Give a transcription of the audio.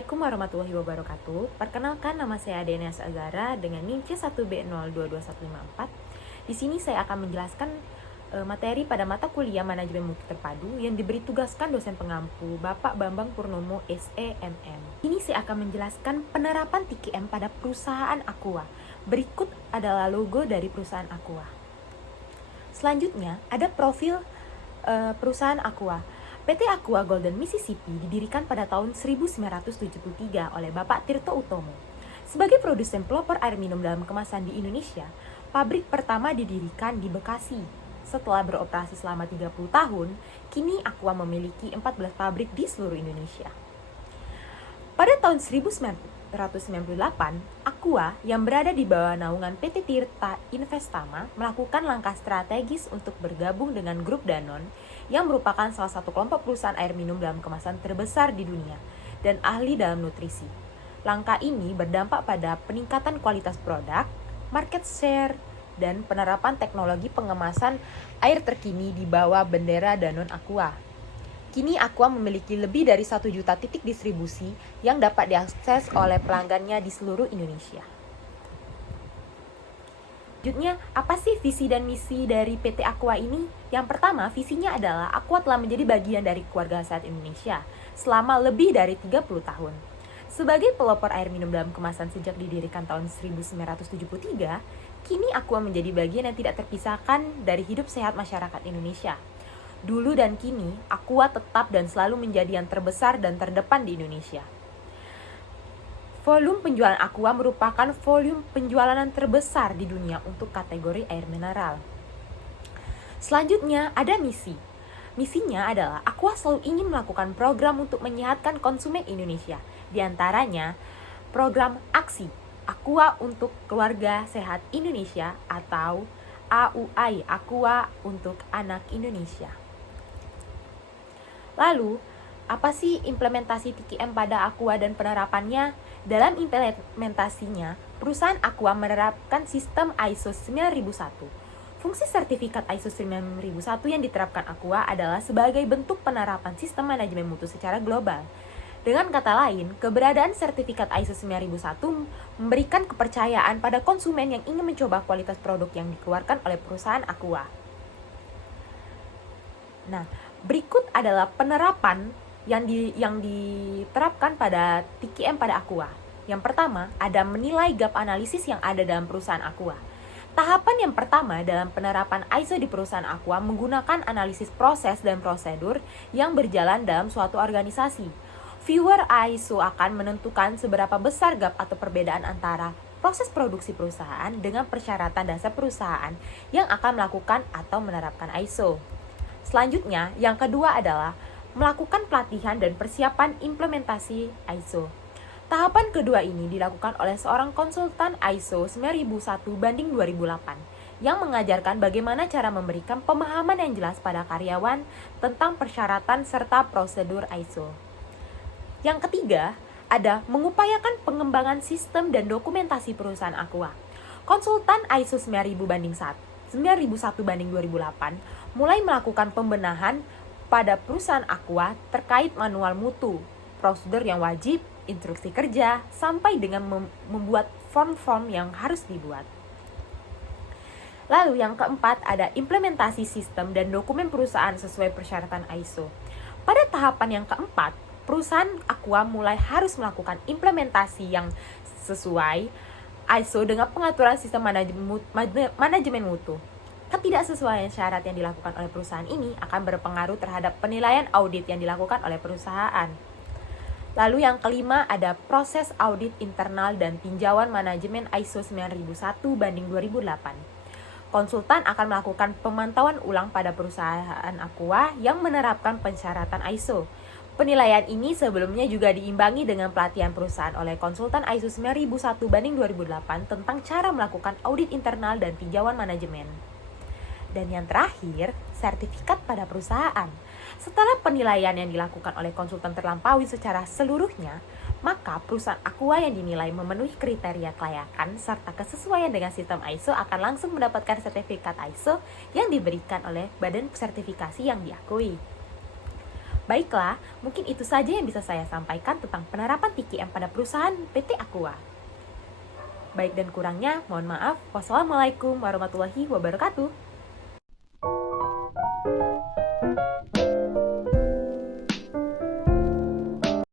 Assalamualaikum warahmatullahi wabarakatuh. Perkenalkan, nama saya Adenias Azara dengan NIM C1B022154. Di sini saya akan menjelaskan materi pada mata kuliah Manajemen Mutu Terpadu yang diberi tugaskan dosen pengampu Bapak Bambang Purnomo SEMM. Ini saya akan menjelaskan penerapan TKM pada perusahaan Aqua. Berikut adalah logo dari perusahaan Aqua. Selanjutnya ada profil perusahaan Aqua. PT Aqua Golden Mississippi didirikan pada tahun 1973 oleh Bapak Tirto Utomo. Sebagai produsen pelopor air minum dalam kemasan di Indonesia, pabrik pertama didirikan di Bekasi. Setelah beroperasi selama 30 tahun, kini Aqua memiliki 14 pabrik di seluruh Indonesia. Pada tahun 1998, Aqua yang berada di bawah naungan PT Tirta Investama melakukan langkah strategis untuk bergabung dengan grup Danone yang merupakan salah satu kelompok perusahaan air minum dalam kemasan terbesar di dunia dan ahli dalam nutrisi. Langkah ini berdampak pada peningkatan kualitas produk, market share, dan penerapan teknologi pengemasan air terkini di bawah bendera Danone Aqua. Kini Aqua memiliki lebih dari 1 juta titik distribusi yang dapat diakses oleh pelanggannya di seluruh Indonesia. Selanjutnya, apa sih visi dan misi dari PT Aqua ini? Yang pertama, visinya adalah Aqua telah menjadi bagian dari keluarga sehat Indonesia selama lebih dari 30 tahun. Sebagai pelopor air minum dalam kemasan sejak didirikan tahun 1973, kini Aqua menjadi bagian yang tidak terpisahkan dari hidup sehat masyarakat Indonesia. Dulu dan kini, Aqua tetap dan selalu menjadi yang terbesar dan terdepan di Indonesia. Volume penjualan Aqua merupakan volume penjualan terbesar di dunia untuk kategori air mineral. Selanjutnya ada misi. Misinya adalah Aqua selalu ingin melakukan program untuk menyehatkan konsumen Indonesia. Di antaranya program aksi Aqua untuk Keluarga Sehat Indonesia atau AUI, Aqua untuk Anak Indonesia. Lalu, apa sih implementasi TKM pada Aqua dan penerapannya? Dalam implementasinya, perusahaan Aqua menerapkan sistem ISO 9001. Fungsi sertifikat ISO 9001 yang diterapkan Aqua adalah sebagai bentuk penerapan sistem manajemen mutu secara global. Dengan kata lain, keberadaan sertifikat ISO 9001 memberikan kepercayaan pada konsumen yang ingin mencoba kualitas produk yang dikeluarkan oleh perusahaan Aqua. Nah, berikut adalah penerapan yang diterapkan pada TKM pada Aqua. Yang pertama, ada menilai gap analisis yang ada dalam perusahaan Aqua. Tahapan yang pertama dalam penerapan ISO di perusahaan Aqua menggunakan analisis proses dan prosedur yang berjalan dalam suatu organisasi. Viewer ISO akan menentukan seberapa besar gap atau perbedaan antara proses produksi perusahaan dengan persyaratan dasar perusahaan yang akan melakukan atau menerapkan ISO. Selanjutnya, yang kedua adalah melakukan pelatihan dan persiapan implementasi ISO. Tahapan kedua ini dilakukan oleh seorang konsultan ISO 9001/2008 yang mengajarkan bagaimana cara memberikan pemahaman yang jelas pada karyawan tentang persyaratan serta prosedur ISO. Yang ketiga, ada mengupayakan pengembangan sistem dan dokumentasi perusahaan Aqua. Konsultan ISO 9001/2008 mulai melakukan pembenahan pada perusahaan Aqua terkait manual mutu, prosedur yang wajib, instruksi kerja, sampai dengan membuat form-form yang harus dibuat. Lalu yang keempat ada implementasi sistem dan dokumen perusahaan sesuai persyaratan ISO. Pada tahapan yang keempat, perusahaan Aqua mulai harus melakukan implementasi yang sesuai ISO dengan pengaturan sistem manajemen mutu. Ketidaksesuaian syarat yang dilakukan oleh perusahaan ini akan berpengaruh terhadap penilaian audit yang dilakukan oleh perusahaan. Lalu yang kelima ada proses audit internal dan tinjauan manajemen ISO 9001/2008. Konsultan akan melakukan pemantauan ulang pada perusahaan Aqua yang menerapkan persyaratan ISO. Penilaian ini sebelumnya juga diimbangi dengan pelatihan perusahaan oleh konsultan ISO 9001/2008 tentang cara melakukan audit internal dan tinjauan manajemen. Dan yang terakhir, sertifikat pada perusahaan. Setelah penilaian yang dilakukan oleh konsultan terlampaui secara seluruhnya, maka perusahaan Aqua yang dinilai memenuhi kriteria kelayakan serta kesesuaian dengan sistem ISO akan langsung mendapatkan sertifikat ISO yang diberikan oleh badan sertifikasi yang diakui. Baiklah, mungkin itu saja yang bisa saya sampaikan tentang penerapan TKM pada perusahaan PT Aqua. Baik dan kurangnya, mohon maaf. Wassalamualaikum warahmatullahi wabarakatuh.